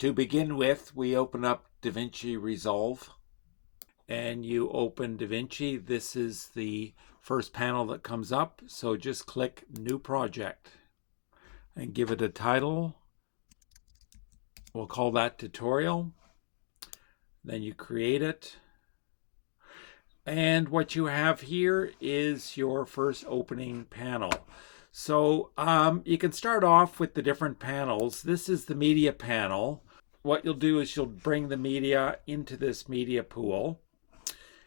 To begin with, we open up DaVinci Resolve and you open DaVinci. This is the first panel that comes up, so just click New Project and give it a title. We'll call that Tutorial. Then you create it. And what you have here is your first opening panel. So you can start off with the different panels. This is the media panel. What you'll do is you'll bring the media into this media pool.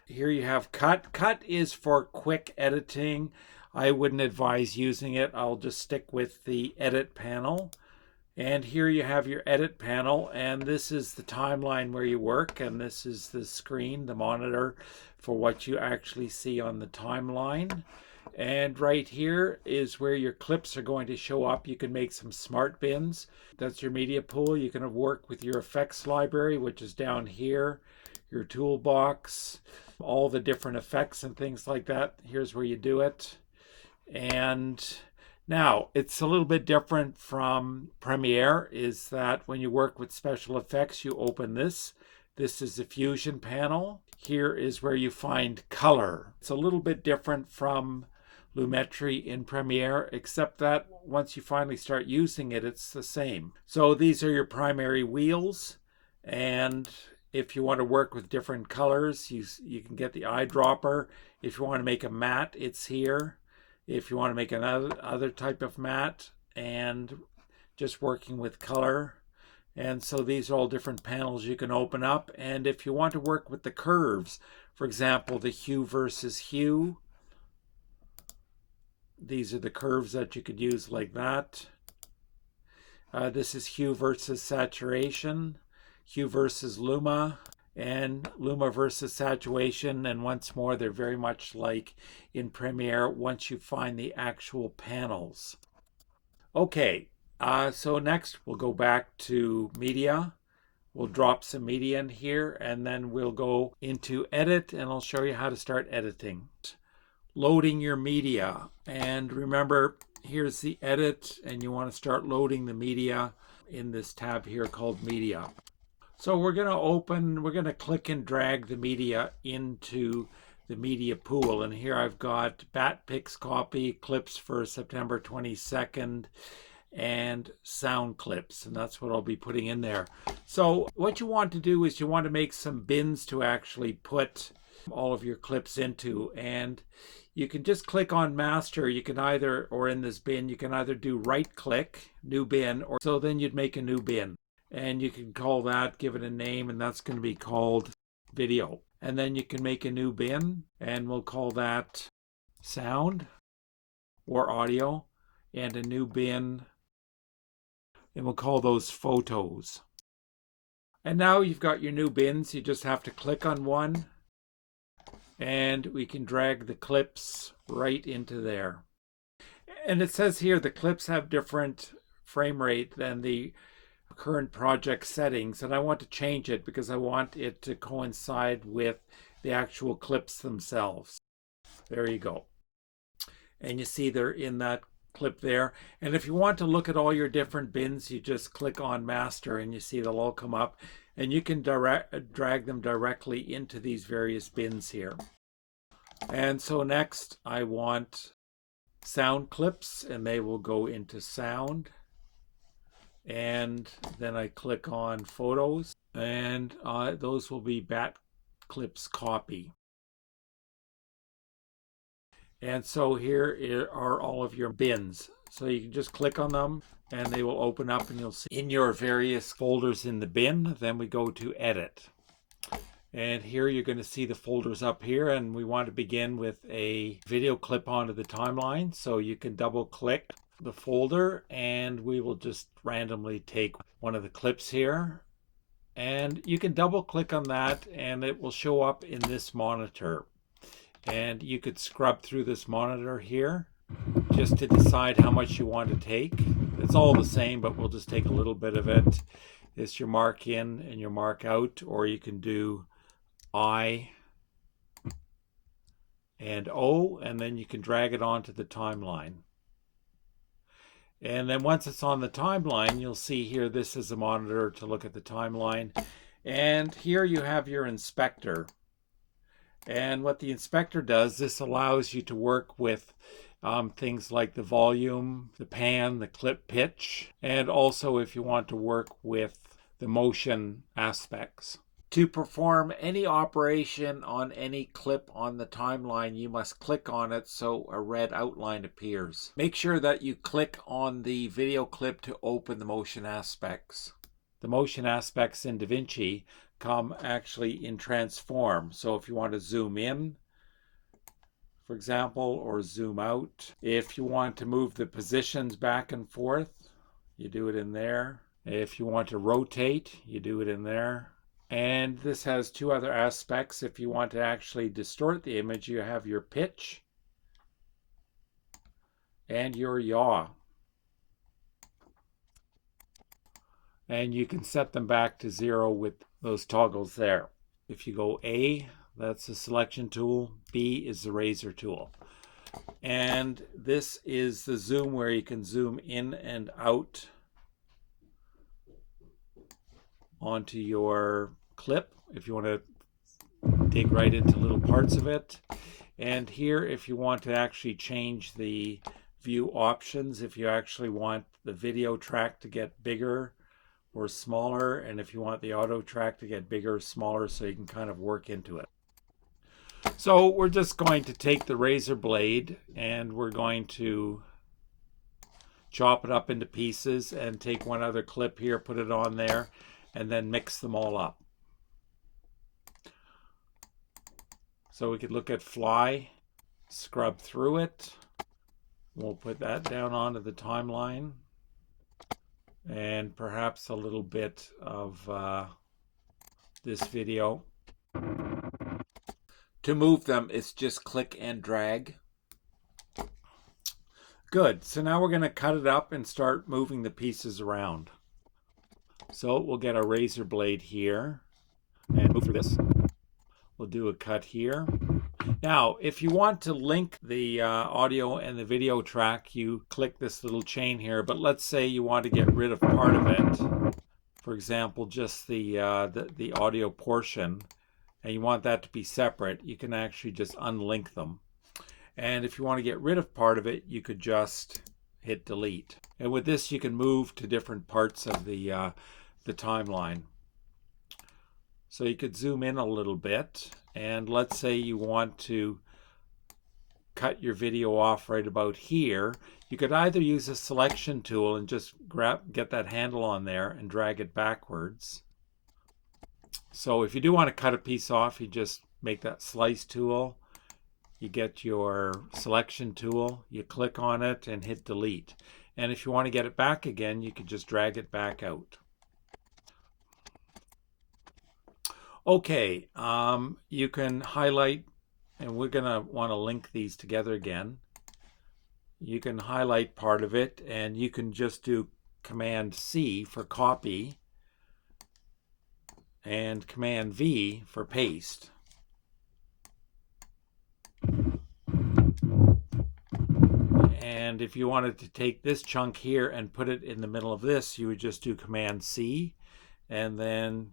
Here you have cut. Cut is for quick editing. I wouldn't advise using it. I'll just stick with the edit panel. And here you have your edit panel, and this is the timeline where you work, and this is the screen, the monitor, for what you actually see on the timeline. And right here is where your clips are going to show up. You can make some smart bins. That's your media pool. You can work with your effects library, which is down here, your toolbox, all the different effects and things like that. Here's where you do it. And now, it's a little bit different from Premiere, is that when you work with special effects, you open this. This is the Fusion panel. Here is where you find color. It's a little bit different from Lumetri in Premiere, except that once you finally start using it, it's the same. So these are your primary wheels, and if you want to work with different colors, you can get the eyedropper. If you want to make a matte, it's here. If you want to make another type of matte, and just working with color. And so these are all different panels you can open up. And if you want to work with the curves, for example, the hue versus hue, these are the curves that you could use like that. This is hue versus saturation, hue versus luma, and luma versus saturation. And once more, they're very much like in Premiere once you find the actual panels. Okay, so next we'll go back to media. We'll drop some media in here, and then we'll go into edit, and I'll show you how to start editing. Loading your media, and remember, here's the edit, and you want to start loading the media in this tab here called media. So we're going to click and drag the media into the media pool. And here I've got BatPix copy, clips for September 22nd, and sound clips. And that's what I'll be putting in there. So what you want to do is you want to make some bins to actually put all of your clips into. And you can just click on master. You can either, or in this bin, you can either do right click, new bin, or so then you'd make a new bin. And you can call that, give it a name, and that's going to be called video. And then you can make a new bin, and we'll call that sound or audio, and a new bin, and we'll call those photos. And now you've got your new bins. You just have to click on one, and we can drag the clips right into there. And it says here the clips have different frame rate than the current project settings, and I want to change it because I want it to coincide with the actual clips themselves. There you go. And you see they're in that clip there. And if you want to look at all your different bins, you just click on master, and you see they'll all come up, and you can drag them directly into these various bins here. And so next I want sound clips, and they will go into sound. And then I click on photos, and those will be BatClips copy. And so here are all of your bins. So you can just click on them, and they will open up, and you'll see in your various folders in the bin. Then we go to edit. And here you're going to see the folders up here, and we want to begin with a video clip onto the timeline. So you can double click the folder, and we will just randomly take one of the clips here, and you can double click on that, and it will show up in this monitor. And you could scrub through this monitor here just to decide how much you want to take. It's all the same, but we'll just take a little bit of it. It's your mark in and your mark out, or you can do I and O, and then you can drag it onto the timeline. And then once it's on the timeline, you'll see here, this is a monitor to look at the timeline. And here you have your inspector. And what the inspector does, this allows you to work with things like the volume, the pan, the clip pitch, and also if you want to work with the motion aspects. To perform any operation on any clip on the timeline, you must click on it so a red outline appears. Make sure that you click on the video clip to open the motion aspects. The motion aspects in DaVinci come actually in transform. So if you want to zoom in, for example, or zoom out, if you want to move the positions back and forth, you do it in there. If you want to rotate, you do it in there. And this has two other aspects. If you want to actually distort the image, you have your pitch and your yaw. And you can set them back to 0 with those toggles there. If you go A, that's the selection tool. B is the razor tool. And this is the zoom where you can zoom in and out onto your clip if you want to dig right into little parts of it. And here, if you want to actually change the view options, if you actually want the video track to get bigger or smaller, and if you want the auto track to get bigger or smaller, so you can kind of work into it. So we're just going to take the razor blade and we're going to chop it up into pieces and take one other clip here, put it on there, and then mix them all up. So we could look at fly, scrub through it. We'll put that down onto the timeline. And perhaps a little bit of this video. To move them, it's just click and drag. Good. So now we're going to cut it up and start moving the pieces around. So we'll get a razor blade here and move through this. We'll do a cut here. Now, if you want to link the audio and the video track, you click this little chain here. But let's say you want to get rid of part of it. For example, just the audio portion, and you want that to be separate, you can actually just unlink them. And if you want to get rid of part of it, you could just hit delete. And with this, you can move to different parts of the timeline. So you could zoom in a little bit, and let's say you want to cut your video off right about here. You could either use a selection tool and just get that handle on there and drag it backwards. So if you do want to cut a piece off, you just make that slice tool. You get your selection tool, you click on it and hit delete. And if you want to get it back again, you could just drag it back out. Okay, you can highlight, and we're going to want to link these together again. You can highlight part of it, and you can just do Command C for copy and Command V for paste. And if you wanted to take this chunk here and put it in the middle of this, you would just do Command C and then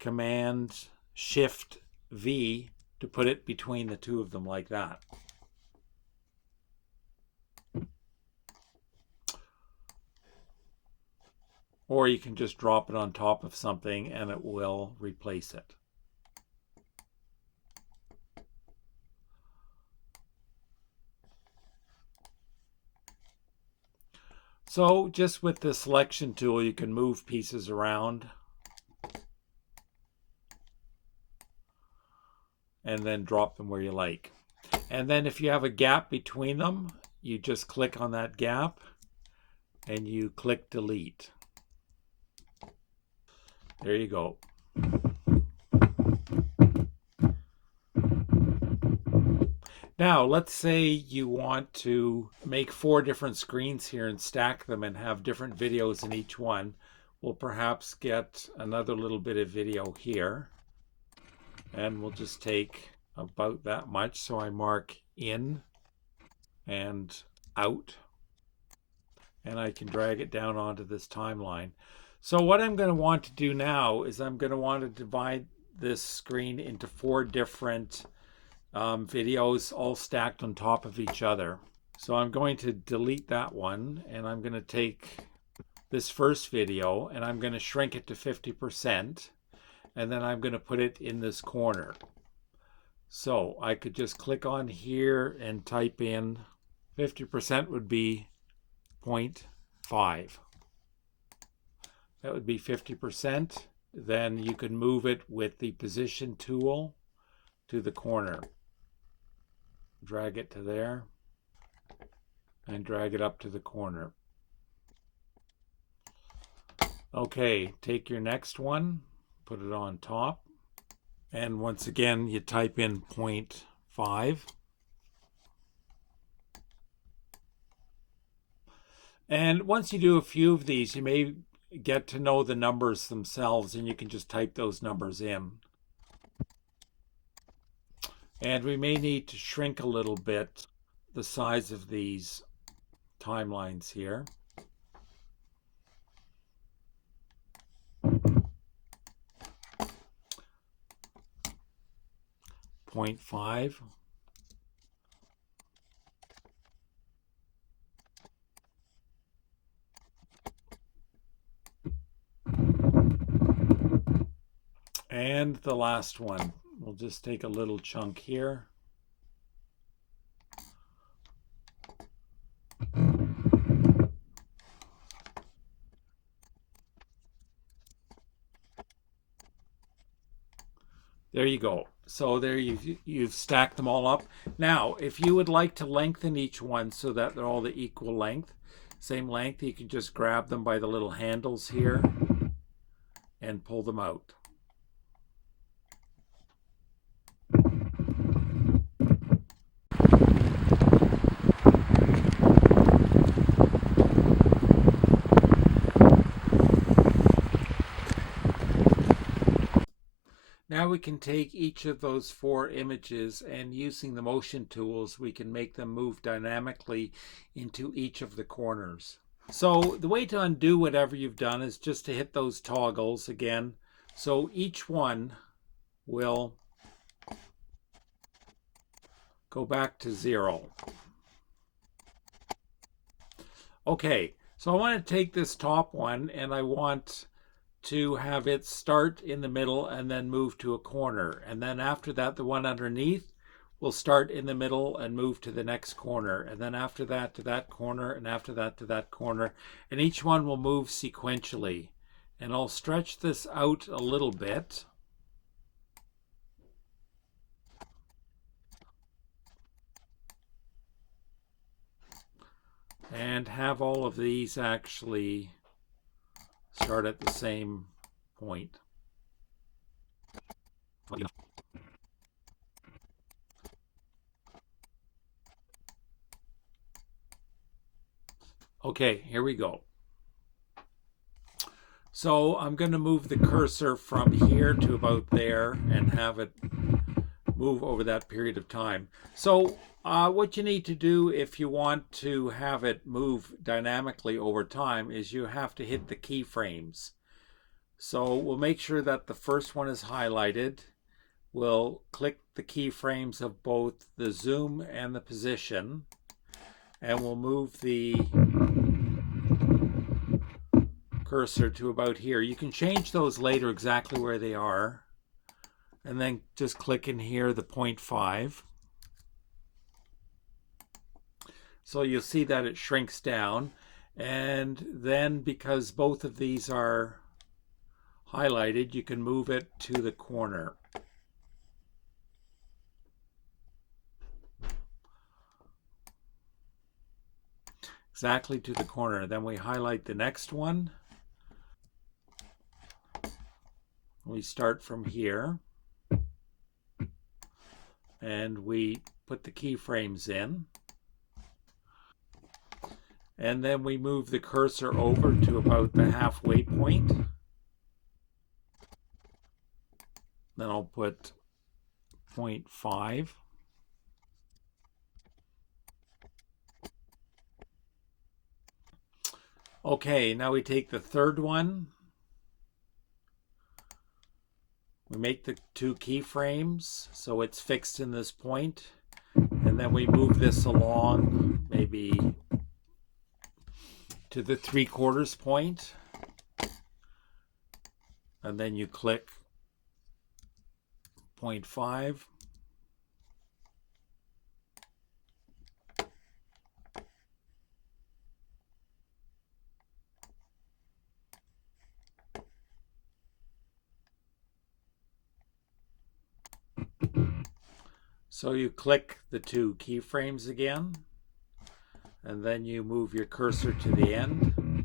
Command Shift V to put it between the two of them like that. Or you can just drop it on top of something and it will replace it. So just with the selection tool, you can move pieces around and then drop them where you like. And then if you have a gap between them, you just click on that gap and you click delete. There you go. Now, let's say you want to make 4 different screens here and stack them and have different videos in each one. We'll perhaps get another little bit of video here. And we'll just take about that much. So I mark in and out. and I can drag it down onto this timeline. So what I'm going to want to do now is I'm going to want to divide this screen into 4 different videos all stacked on top of each other. So I'm going to delete that one, and I'm going to take this first video and I'm going to shrink it to 50%, and then I'm going to put it in this corner. So I could just click on here and type in 50% would be 0.5. That would be 50%. Then you can move it with the position tool to the corner. Drag it to there and drag it up to the corner. Okay, take your next one, put it on top, and once again you type in 0.5. And once you do a few of these, you may get to know the numbers themselves, and you can just type those numbers in. And we may need to shrink a little bit the size of these timelines here. 0.5. And the last one, we'll just take a little chunk here. There you go. So there you've stacked them all up. Now, if you would like to lengthen each one so that they're all the equal length, same length, you can just grab them by the little handles here and pull them out. Now we can take each of those 4 images, and using the motion tools, we can make them move dynamically into each of the corners. So the way to undo whatever you've done is just to hit those toggles again. So each one will go back to 0. Okay, so I want to take this top one and I want to have it start in the middle and then move to a corner. And then after that, the one underneath will start in the middle and move to the next corner. And then after that to that corner, and after that to that corner. And each one will move sequentially. And I'll stretch this out a little bit. And have all of these actually start at the same point. Okay, here we go. So I'm going to move the cursor from here to about there and have it move over that period of time. So what you need to do if you want to have it move dynamically over time is you have to hit the keyframes. So we'll make sure that the first one is highlighted. We'll click the keyframes of both the zoom and the position, and we'll move the cursor to about here. You can change those later exactly where they are, and then just click in here the 0.5. So you'll see that it shrinks down, and then because both of these are highlighted, you can move it to the corner. Exactly to the corner. Then we highlight the next one. We start from here, and we put the keyframes in, and then we move the cursor over to about the halfway point. Then I'll put 0.5. Okay, now we take the third one. We make the two keyframes so it's fixed in this point, and then we move this along maybe to the 3/4 point, and then you click 0.5. So you click the two keyframes again, and then you move your cursor to the end.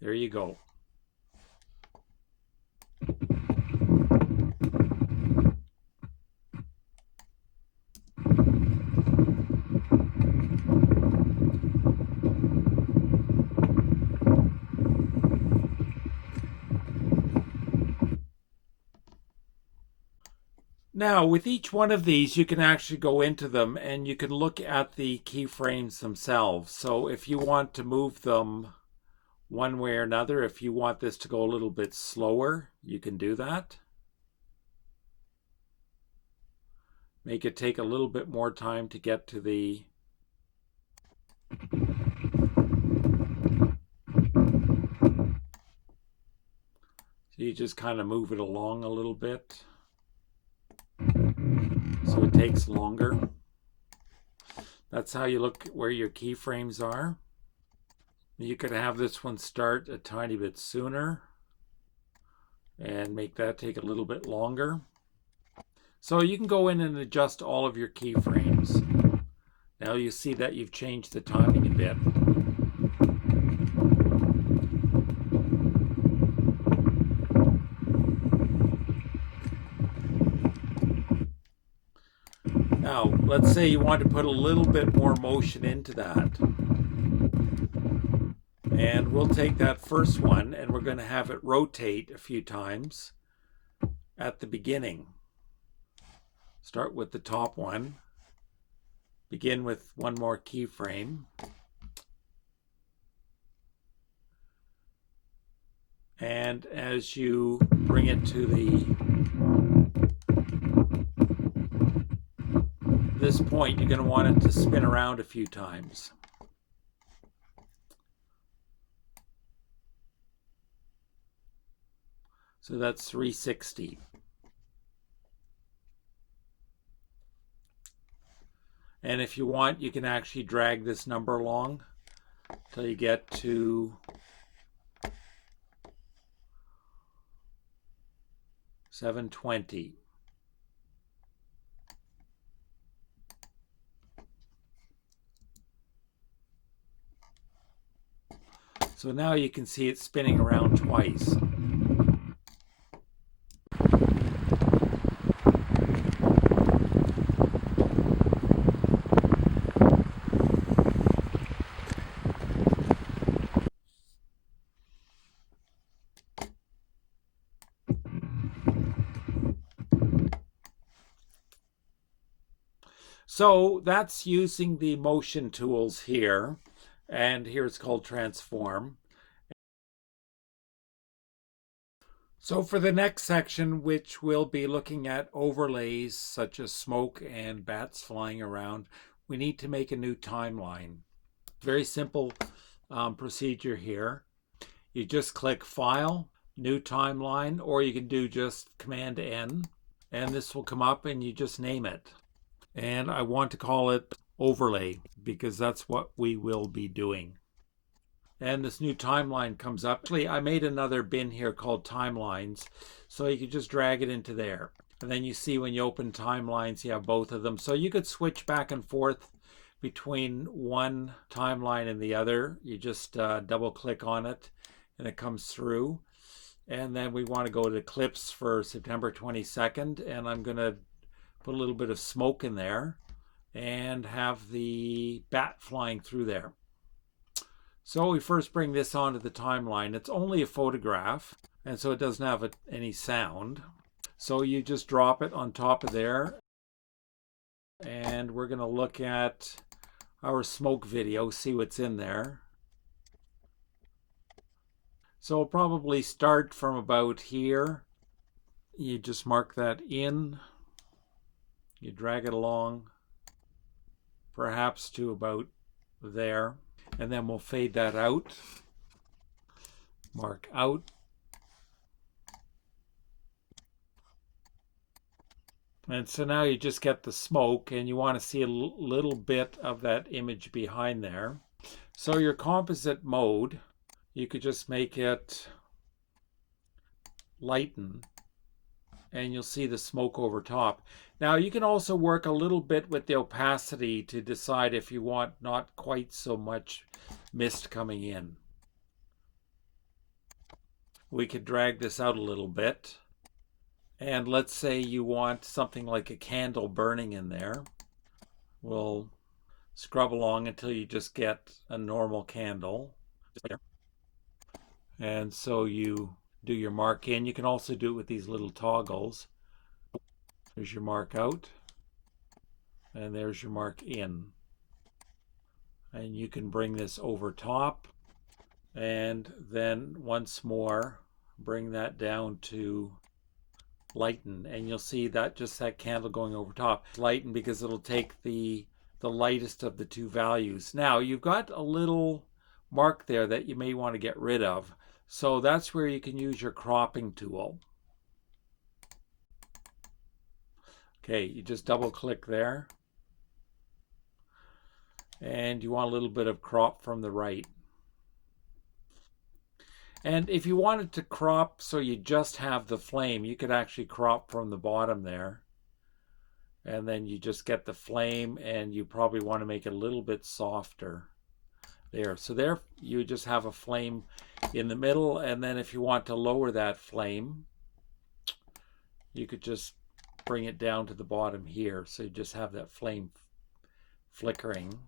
There you go. Now, with each one of these, you can actually go into them and you can look at the keyframes themselves. So if you want to move them one way or another, if you want this to go a little bit slower, you can do that. Make it take a little bit more time to get to the so you just kind of move it along a little bit so it takes longer. That's how you look where your keyframes are. You could have this one start a tiny bit sooner and make that take a little bit longer. So you can go in and adjust all of your keyframes. Now you see that you've changed the timing a bit. Now, let's say you want to put a little bit more motion into that. And we'll take that first one and we're going to have it rotate a few times at the beginning. Start with the top one. Begin with one more keyframe. And as you bring it to this point, you're going to want it to spin around a few times. So that's 360. And if you want, you can actually drag this number along till you get to 720. So now you can see it spinning around twice. So that's using the motion tools here, and here it's called transform. So for the next section, which we'll be looking at overlays such as smoke and bats flying around, we need to make a new timeline. Very simple procedure here. You just click File, New Timeline, or you can do just Command N, and this will come up and you just name it. And I want to call it overlay because that's what we will be doing. And this new timeline comes up. Actually, I made another bin here called timelines, so you can just drag it into there. And then you see when you open timelines, you have both of them. So you could switch back and forth between one timeline and the other. You just double click on it and it comes through. And then we want to go to clips for September 22nd, and I'm going to put a little bit of smoke in there and have the bat flying through there. So we first bring this onto the timeline. It's only a photograph, and so it doesn't have any sound. So you just drop it on top of there, and we're going to look at our smoke video, see what's in there. So we'll probably start from about here. You just mark that in. You drag it along, perhaps to about there. And then we'll fade that out. Mark out. And so now you just get the smoke, and you want to see a little bit of that image behind there. So your composite mode, you could just make it lighten, and you'll see the smoke over top. Now you can also work a little bit with the opacity to decide if you want not quite so much mist coming in. We could drag this out a little bit. And let's say you want something like a candle burning in there. We'll scrub along until you just get a normal candle. Just right there. And so you do your mark in. You can also do it with these little toggles. There's your mark out. And there's your mark in. And you can bring this over top. And then once more, bring that down to lighten, and you'll see that just that candle going over top. Lighten because it'll take the lightest of the two values. Now you've got a little mark there that you may want to get rid of. So that's where you can use your cropping tool. Okay, you just double click there. And you want a little bit of crop from the right. And if you wanted to crop so you just have the flame, you could actually crop from the bottom there. And then you just get the flame, and you probably want to make it a little bit softer there. So there you just have a flame in the middle, and then if you want to lower that flame, you could just bring it down to the bottom here. So you just have that flame flickering.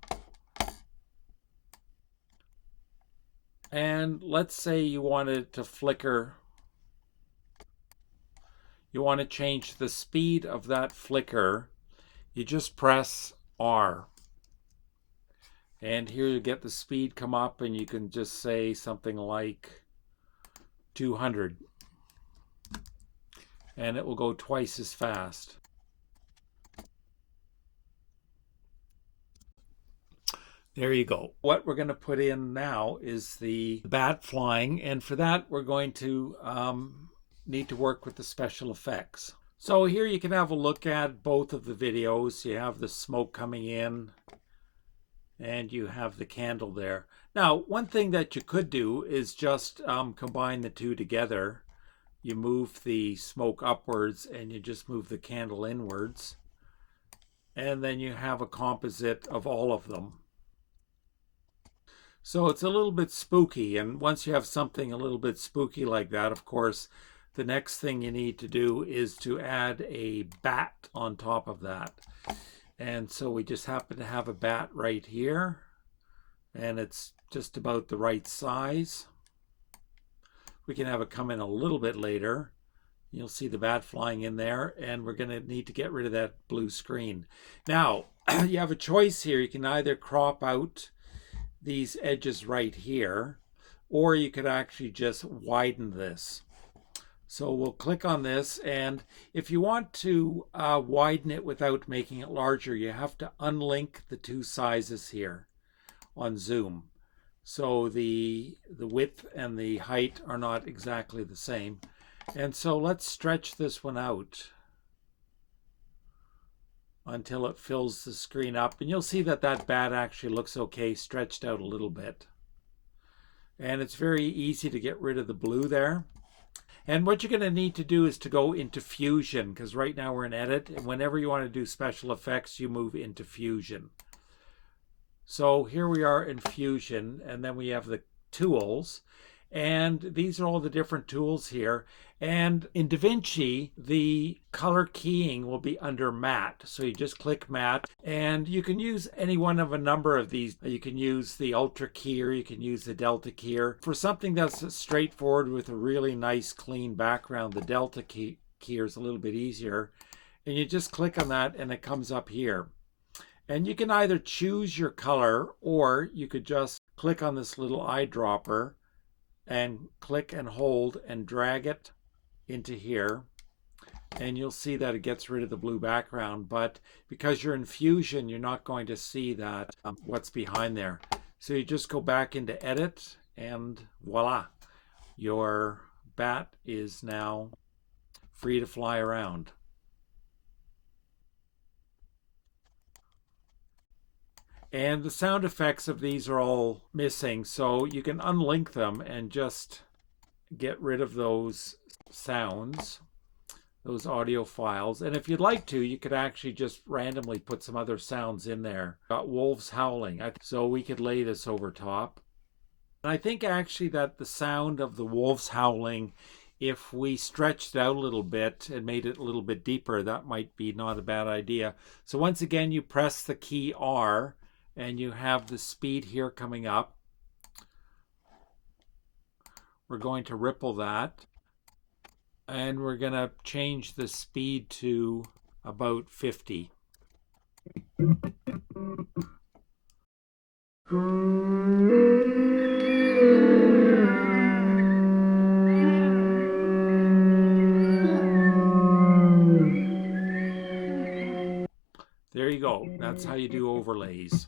And let's say you wanted to flicker. You want to change the speed of that flicker. You just press R. And here you get the speed come up, and you can just say something like 200. And it will go twice as fast. There you go. What we're going to put in now is the bat flying, and for that we're going to need to work with the special effects. So here you can have a look at both of the videos. You have the smoke coming in, and you have the candle there. Now, one thing that you could do is just combine the two together. You move the smoke upwards, and you just move the candle inwards, and then you have a composite of all of them. So it's a little bit spooky, and once you have something a little bit spooky like that, of course, the next thing you need to do is to add a bat on top of that. And so we just happen to have a bat right here, and it's just about the right size. We can have it come in a little bit later. You'll see the bat flying in there, and we're going to need to get rid of that blue screen. Now, you have a choice here. You can either crop out these edges right here, or you could actually just widen this. So we'll click on this, and if you want to widen it without making it larger, you have to unlink the two sizes here on zoom. So the width and the height are not exactly the same. And so let's stretch this one out until it fills the screen up, and you'll see that that bat actually looks okay, stretched out a little bit. And it's very easy to get rid of the blue there. And what you're going to need to do is to go into Fusion, because right now we're in Edit, and whenever you want to do special effects, you move into Fusion. So here we are in Fusion, and then we have the tools, and these are all the different tools here. And in DaVinci, the color keying will be under matte. So you just click matte, and you can use any one of a number of these. You can use the ultra keyer, you can use the delta keyer. For something that's straightforward with a really nice clean background, the delta keyer is a little bit easier. And you just click on that, and it comes up here. And you can either choose your color, or you could just click on this little eyedropper and click and hold and drag it into here, and you'll see that it gets rid of the blue background. But because you're in Fusion, you're not going to see that what's behind there. So you just go back into Edit, and voila, your bat is now free to fly around. And the sound effects of these are all missing, so you can unlink them and just get rid of those sounds, those audio files. And if you'd like to, you could actually just randomly put some other sounds in there. Got wolves howling, so we could lay this over top. And I think actually that the sound of the wolves howling, if we stretched it out a little bit and made it a little bit deeper, that might be not a bad idea. So once again, you press the key R, and you have the speed here coming up. We're going to ripple that, and we're going to change the speed to about 50. There you go. That's how you do overlays.